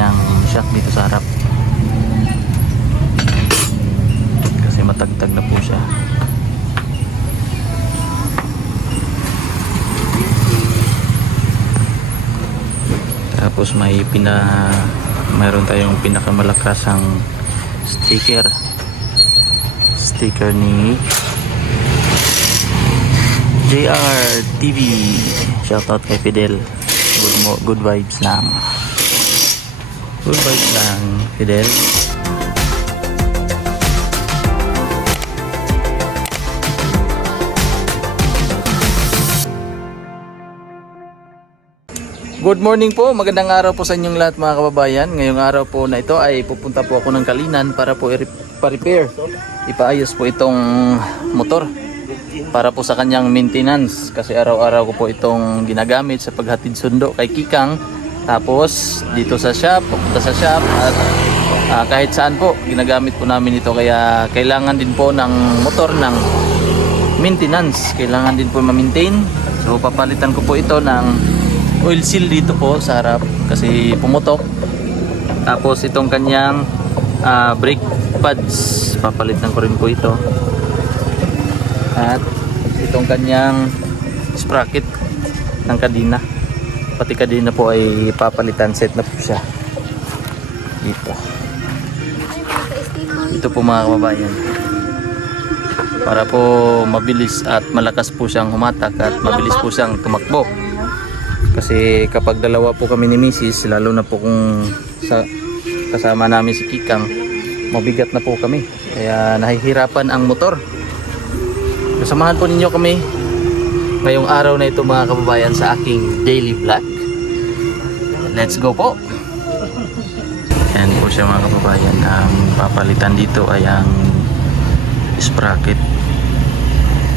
kanyang shock dito sa harap kasi matagtag na po siya. Tapos mayroon tayong pinakamalakasang sticker ni JR TV. Shoutout kay Fidel. Good vibes lang. Good vibes lang, Fidel. Good morning po, magandang araw po sa inyong lahat mga kababayan. Ngayong araw po na ito ay pupunta po ako ng Kalinan para po i-repair, ipaayos po itong motor para po sa kanyang maintenance, kasi araw-araw ko po itong ginagamit sa paghatid sundo kay Kikang. Tapos dito sa shop, pupunta sa shop at kahit saan po ginagamit po namin ito, kaya kailangan din po ng motor ng maintenance, kailangan din po ma-maintain. So papalitan ko po ito ng oil seal dito po sa harap kasi pumutok. Tapos itong kanyang brake pads, papalitan ko rin po ito. At itong kanyang sprocket ng kadena, pati kadena po ay papalitan, set na po siya dito. Ito po mga kababayan, para po mabilis at malakas po siyang humatak at mabilis po siyang tumakbo. Kasi kapag dalawa po kami ni Mrs., lalo na po kung kasama namin si Kikang, mabigat na po kami, kaya nahihirapan ang motor. Samahan po ninyo kami ngayong araw na ito mga kababayan sa aking daily vlog. Let's go po. Yan po siya mga kababayan. Ang papalitan dito ay ang sprocket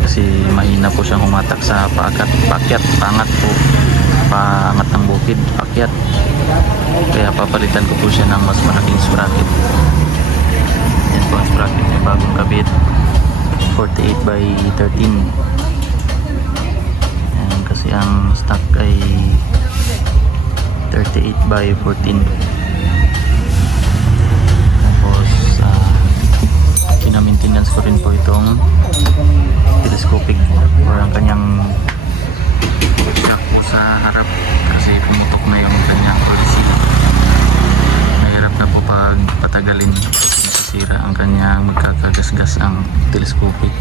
kasi mahina po siyang humatak sa pakyat, pangat po, pangat ng bukid, pakyat. Kaya papalitan ko po siya ng mas malaking sprocket. Yan po ang sprocket niya, bagong kabit, 48 by 13. Yan, kasi ang stock ay 38 by 14. Tapos maintenance ko rin po itong telescopic or ang kanyang shock po sa harap kasi pumutok na yung kanyang oil seal. Mahirap na po pag patagalin, masisira ang kanyang, magkakagasgas ang telescopic.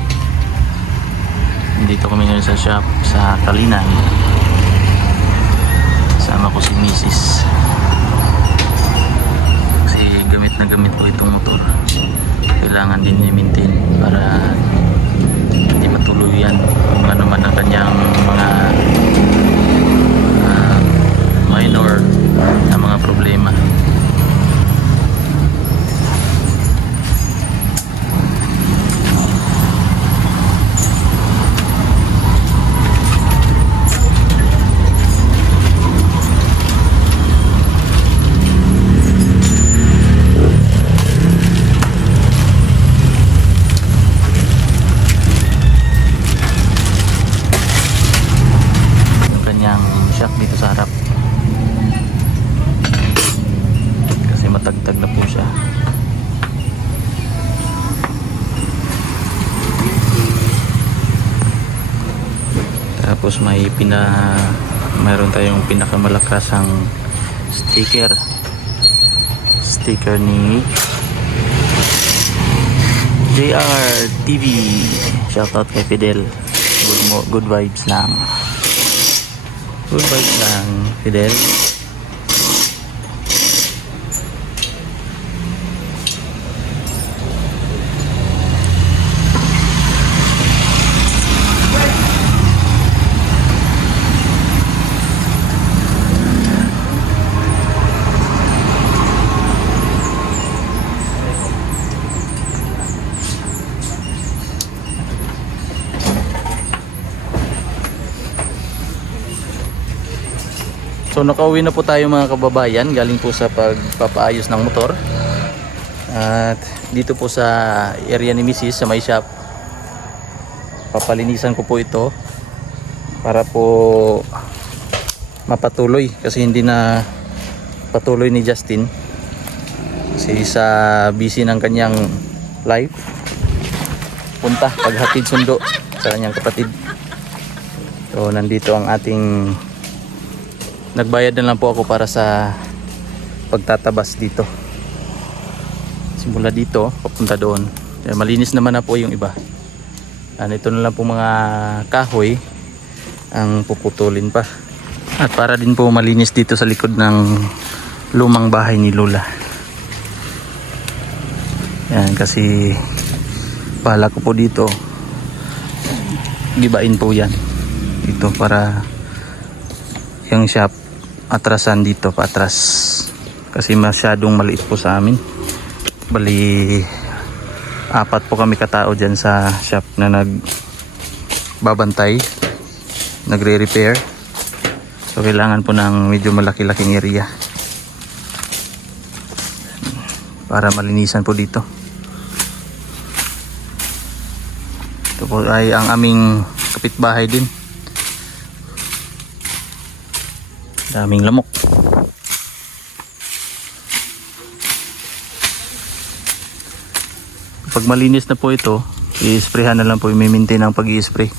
Dito kami ngayon sa shop sa Kalinan, kasama ko si Mrs. kasi gamit na gamit po itong motor, kailangan din i-maintain para hindi matuluyan kung ano man ang kanyang mga minor na mga problema. Dito sa harap kasi matagtag na po siya. Tapos mayroon tayong pinakamalakasang sticker ni JR TV. Shoutout kay Fidel. Good vibes lang. Good vibes lang, Fidel. So nakauwi na po tayo mga kababayan, galing po sa pagpapaayos ng motor. At dito po sa area ni Mrs. sa may shop, papalinisan ko po ito para po mapatuloy kasi hindi na pagpatuloy ni Justin kasi sa busy ng kanyang life, punta paghatid sundo sa kanyang kapatid. So nandito ang ating, nagbayad na lang po ako para sa pagtatabas dito, simula dito papunta doon. Malinis naman na po yung iba. Ito na lang po mga kahoy ang puputulin pa, at para din po malinis dito sa likod ng lumang bahay ni Lola. Yan, kasi bala ko po dito gibain po yan dito para yung shop atrasan dito, paatras, kasi masyadong maliit po sa amin. Bali 4 po kami katao dyan sa shop na nagbabantay, nagre-repair. So kailangan po ng medyo malaki-laking area para malinisan po dito. Ito po ay ang aming kapitbahay din. Daming lamok. Pag malinis na po ito, i-sprayhan na lang po, i-maintain ang pag-i-spray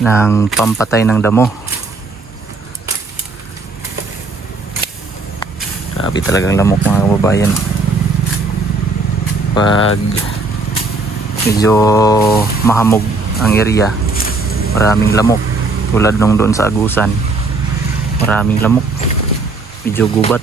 ng pampatay ng damo. Grabe talagang lamok mga kababayan. Pag medyo mahamog ang area, maraming lamok. Tulad nung doon sa Agusan, maraming lamok, medyo gubat.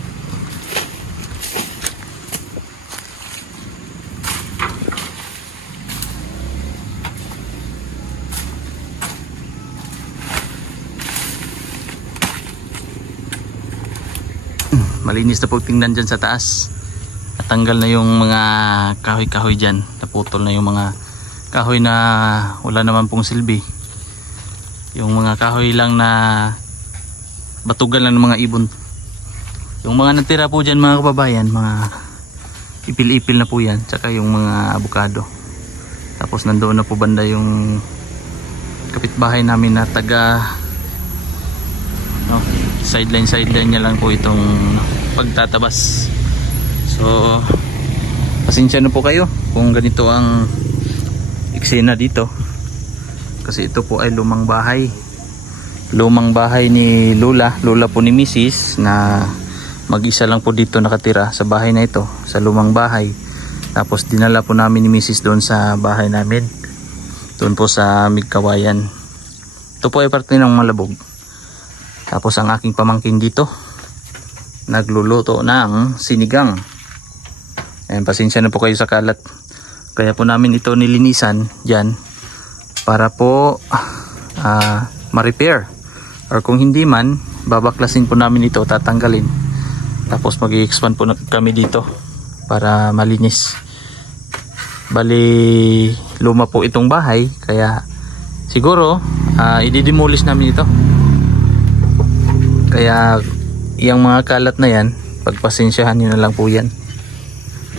Malinis na po tingnan dyan sa taas. Natanggal na yung mga kahoy-kahoy dyan. Naputol na yung mga kahoy na wala naman pong silbi. Yung mga kahoy lang na batugan lang ng mga ibon. Yung mga natira po dyan mga kababayan, mga ipil-ipil na po yan. Tsaka yung mga abukado. Tapos nandoon na po banda yung kapitbahay namin na taga sideline niya lang po itong pagtatabas. So pasensya na po kayo kung ganito ang eksena dito, kasi ito po ay lumang bahay ni Lola po ni Mrs. na mag-isa lang po dito nakatira sa bahay na ito, sa lumang bahay. Tapos dinala po namin ni Mrs. doon sa bahay namin, doon po sa Migkawayan. Ito po ay parte ng Malabog. Tapos ang aking pamangkin dito nagluluto ng sinigang. Ayan, pasensya na po kayo sa kalat. Kaya po namin ito nilinisan dyan para po ma-repair. Or kung hindi man, babaklasin po namin ito, tatanggalin. Tapos mag-i-expand po kami dito para malinis. Bali luma po itong bahay, kaya siguro i-demolish namin ito. Kaya yung mga kalat na yan, pagpasensyahan nyo na lang po yan.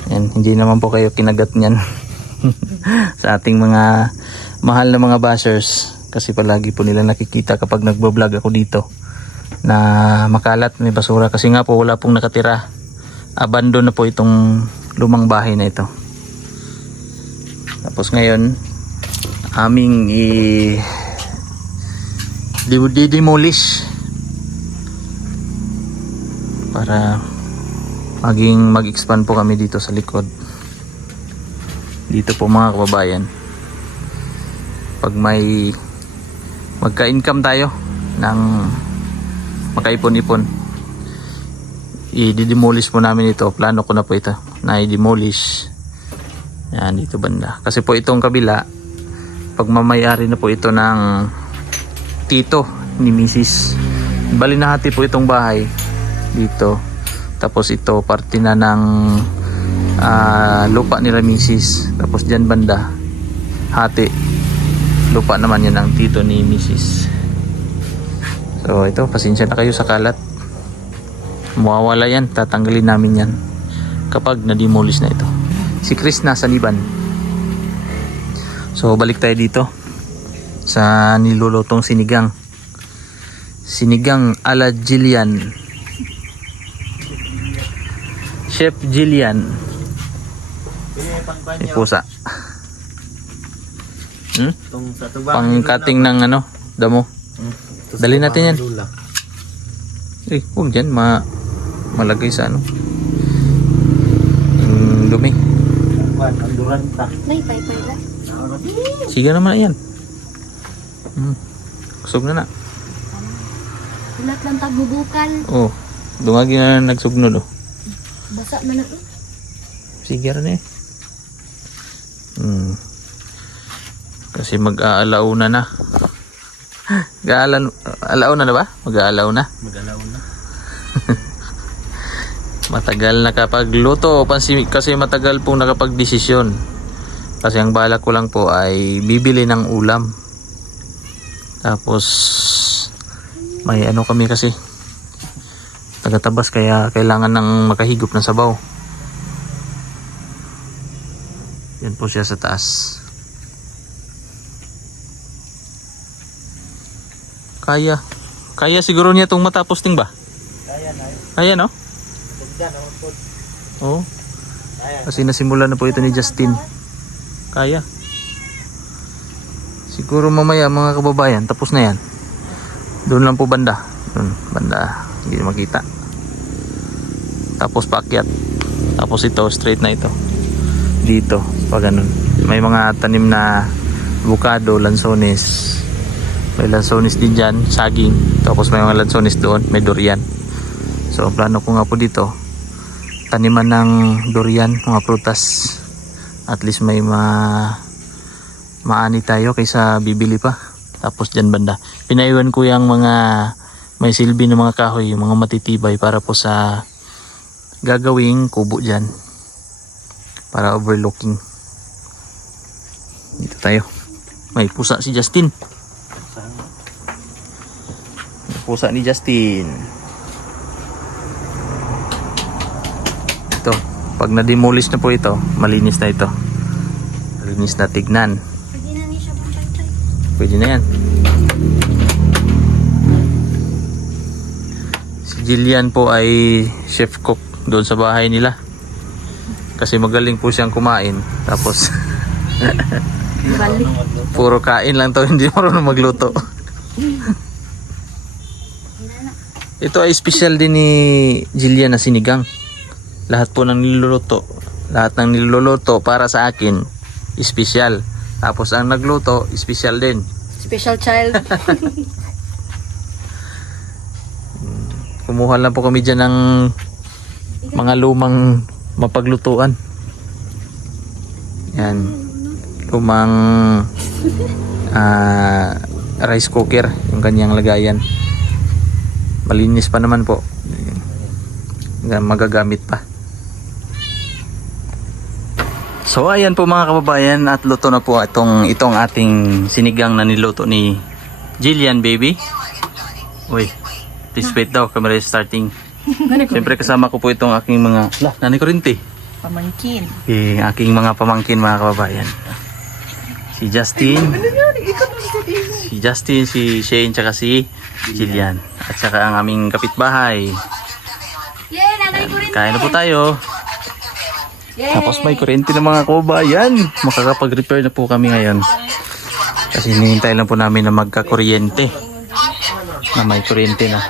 Yan, hindi naman po kayo kinagat nyan sa ating mga mahal na mga bashers, kasi palagi po nila nakikita kapag nagbablog ako dito na makalat, may basura. Kasi nga po wala pong nakatira, abandon na po itong lumang bahay na ito. Tapos ngayon aming i-demolish para mag-expand po kami dito sa likod. Dito po mga kababayan, pag may magka-income tayo ng makaipon-ipon, i-demolish po namin ito. Plano ko na po ito na i-demolish yan dito banda, kasi po itong kabila pagmamayari na po ito ng tito ni Mrs. Bali nahati po itong bahay dito, tapos ito parte na ng lupa ni Mrs. Tapos dyan banda hati lupa naman yan ng tito ni Mrs. So ito, pasensya na kayo sa kalat, mawawala yan, tatanggalin namin yan kapag na-demolish na ito. Si Chris nasa Liban. So balik tayo dito sa nilulutong sinigang ala Jillian. Chef Jillian. May pusa. Pang-cutting ng ano, damo. Dali natin yan. Huwag dyan, malagay sa ano. Dumi. May pay-pay lang. Sige naman yan. Kusog na na. Ulat lang tagbubukal. Oh, dungagi na nagsugnod oh. Basa na na to. Sige rin eh. Kasi mag-aalauna na. Alauna na ba? Mag-aalauna? Mag-alauna. Matagal nakapagluto kasi matagal pong nakapagdesisyon. Kasi ang balak ko lang po ay bibili ng ulam. Tapos may ano kami kasi taga-Tabas kaya kailangan ng makahigop ng sabaw. Yan po siya sa taas. Kaya siguro niya itong matapos ting ba? Kaya no? Oo. Kasi nasimula na po ito ni Justin. Kaya. Siguro mamaya mga kababayan, tapos na yan. Doon lang po banda. Doon, banda. Hindi makita. Tapos paakyat. Tapos ito, straight na ito. Dito, pa ganun. May mga tanim na avocado, lansones. May lansones din dyan, saging. Tapos may mga lansones doon, may durian. So, plano ko nga po dito, taniman ng durian, mga prutas. At least may maani tayo kaysa bibili pa. Tapos dyan banda. Pinaiwan ko yung mga may silbi ng mga kahoy, yung mga matitibay para po sa gagawing kubo dyan. Para overlooking. Dito tayo. May pusa si Justin. May pusa ni Justin. Ito. Pag na-demolish na po ito, malinis na ito. Malinis na tignan. Pwede na niya siya pang-pay-pay. Pwede na yan. Si Jillian po ay chef cook doon sa bahay nila. Kasi magaling po siyang kumain. Tapos Balik. puro kain lang to, hindi marunong magluto. Ito ay special din ni Jillian na sinigang. Lahat po ng niluluto para sa akin special. Tapos ang nagluto special din. Special child. Kumuha lang po kami dyan ng mga lumang mapaglutuan. Yan. Lumang rice cooker, yung kanyang lagayan. Malinis pa naman po. Magagamit pa. So ayan po mga kababayan, at luto na po itong ating sinigang na niluto ni Jillian baby. Uy, please wait daw, camera is starting. Siyempre kasama ko po itong aking mga Nani Corinti. Pamangkin. Aking mga pamangkin mga kababayan. Si Justin, si Shane, tsaka si Jillian. At saka ang aming kapitbahay. Yay! Nanay ko rin. Kain na po tayo. Yay! Tapos may kuryente na mga kababayan. Makakapag-repair na po kami ngayon. Kasi hinihintay lang po namin na magka-kuryente. Na may kuryente na.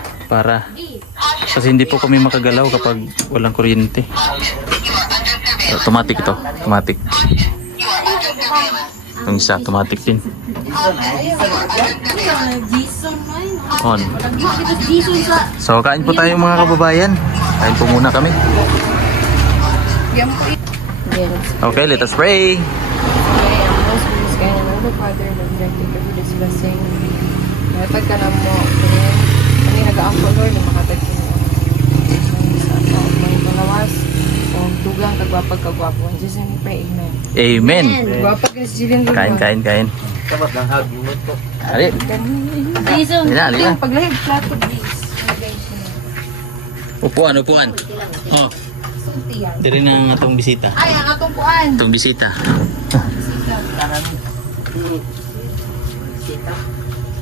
Kasi hindi po kami makagalaw kapag walang kuryente. Automatic ito. Automatic. Itong isa, automatic din. On. So, kain po tayo mga kababayan. Kain po muna kami. Okay, let us pray. Father, nag-directed ka po sa blessing. Napag ka na mo. Kami nag-aampo, Lord, na makatagin mo. Sa mga palawas. O dugang kagwapag-kagwapo. In Jesus' name we pray, amen. Amen. Gwapag ka si Jillian, Lord. Kain. Dapat lang hug mo ito. Ali. Jason. Halika. Paglahig, plato, please. Upuan. Oh. Diri na ang atong bisita. Ay, ang atong puan. Atong bisita.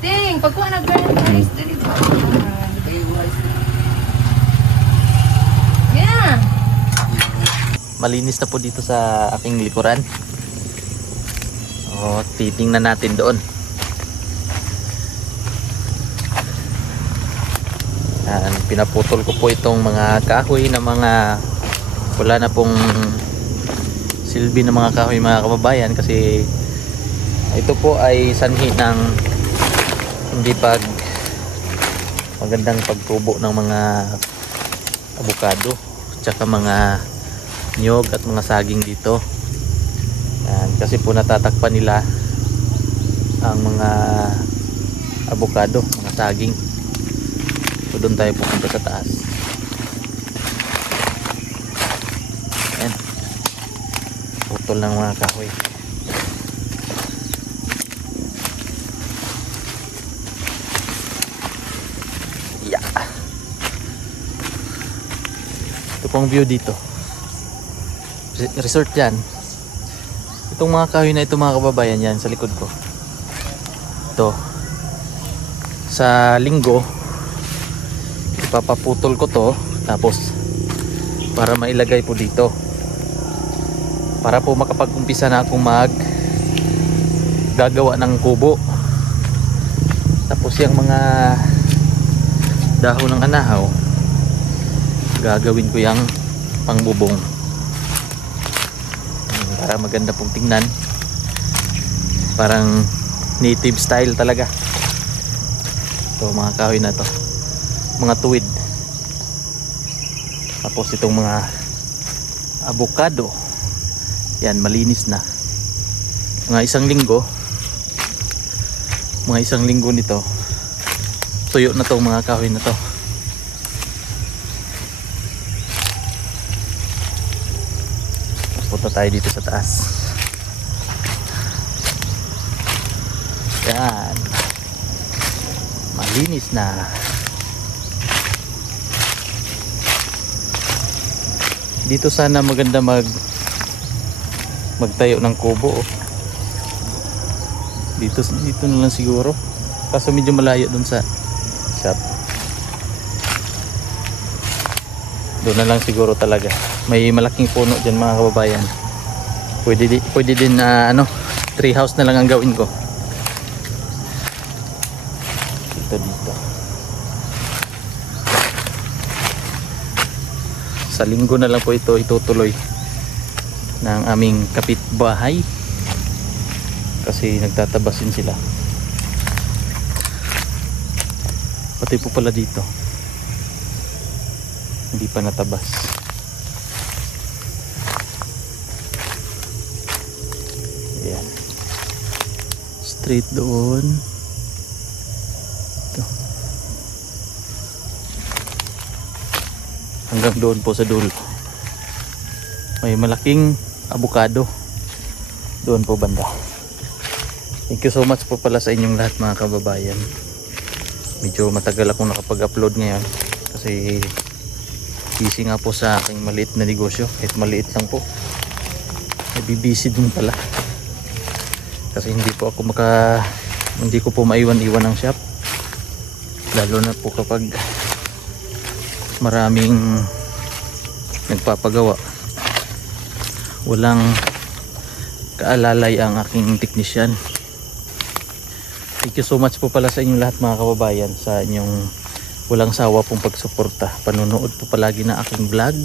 Ting, pagkuha na guys, dali ba? Yeah. malinis na po dito sa aking likuran. Titingnan natin doon. Pinaputol ko po itong mga kahoy na mga wala na pong silbi na mga kahoy mga kababayan, kasi ito po ay sanhi ng hindi magandang pagtubo ng mga abukado tsaka mga niyog at mga saging dito. Kasi po natatakpan nila ang mga abukado, mga saging. So doon tayo pupunta sa taas. Ayan, putol ng mga kahoy. Yeah. Ito pong view dito. Resort yan. Itong mga kahoy na ito mga kababayan, yan sa likod ko. Ito. Sa linggo, ipapaputol ko to, tapos para mailagay po dito. Para po makapag-umpisa na akong gagawa ng kubo. Tapos yung mga dahon ng anahaw, gagawin ko yung pangbubong. Para maganda pong tingnan, parang native style talaga. Ito mga kahoy na to, mga tuwid. Tapos itong mga avocado, yan malinis na. Mga isang linggo nito, tuyo na tong mga kahoy na to. Punta tayo dito sa taas. Yan, malinis na. Dito sana maganda magtayo ng kubo. Dito na lang siguro, kaso medyo malayo dun sa shop. Doon na lang siguro talaga. May malaking puno dyan mga kababayan. Pwede din na tree house na lang ang gawin ko. Dito. Sa linggo na lang po ito itutuloy ng aming kapitbahay. Kasi nagtatabasin sila. Pati po pala dito, hindi pa natabas. Ayan. Straight doon. Ito. Hanggang doon po sa dulo. May malaking avocado doon po banda. Thank you so much po pala sa inyong lahat mga kababayan. Medyo matagal akong nakapag-upload ngayon kasi busy nga po sa aking maliit na negosyo. Kahit maliit lang po, nabibisi din pala kasi hindi ko po maiwan-iwan ng shop, lalo na po kapag maraming nagpapagawa. Walang kaalalay ang aking technician. Thank you so much po pala sa inyong lahat mga kababayan, sa inyong walang sawa pong pagsuporta, panunood po palagi na aking vlog.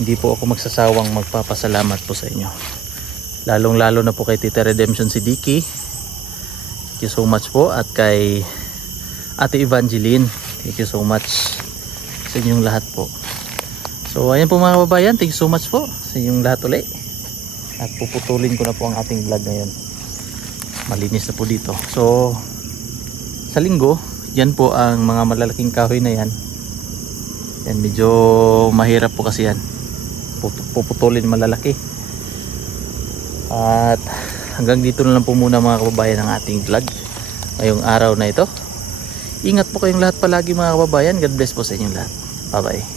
Hindi po ako magsasawang magpapasalamat po sa inyo, lalong lalo na po kay Tita Redemption si Dicky. Thank you so much po, at kay Ate Evangeline, thank you so much sa inyong lahat po. So ayan po mga kababayan, thank you so much po sa inyong lahat ulit. At puputulin ko na po ang ating vlog ngayon. Malinis na po dito. So sa linggo, yan po ang mga malalaking kahoy na yan. Yan, medyo mahirap po kasi yan. Puputulin malalaki. At hanggang dito na lang po muna mga kababayan ang ating vlog ngayong araw na ito. Ingat po kayong lahat palagi mga kababayan. God bless po sa inyong lahat. Bye bye.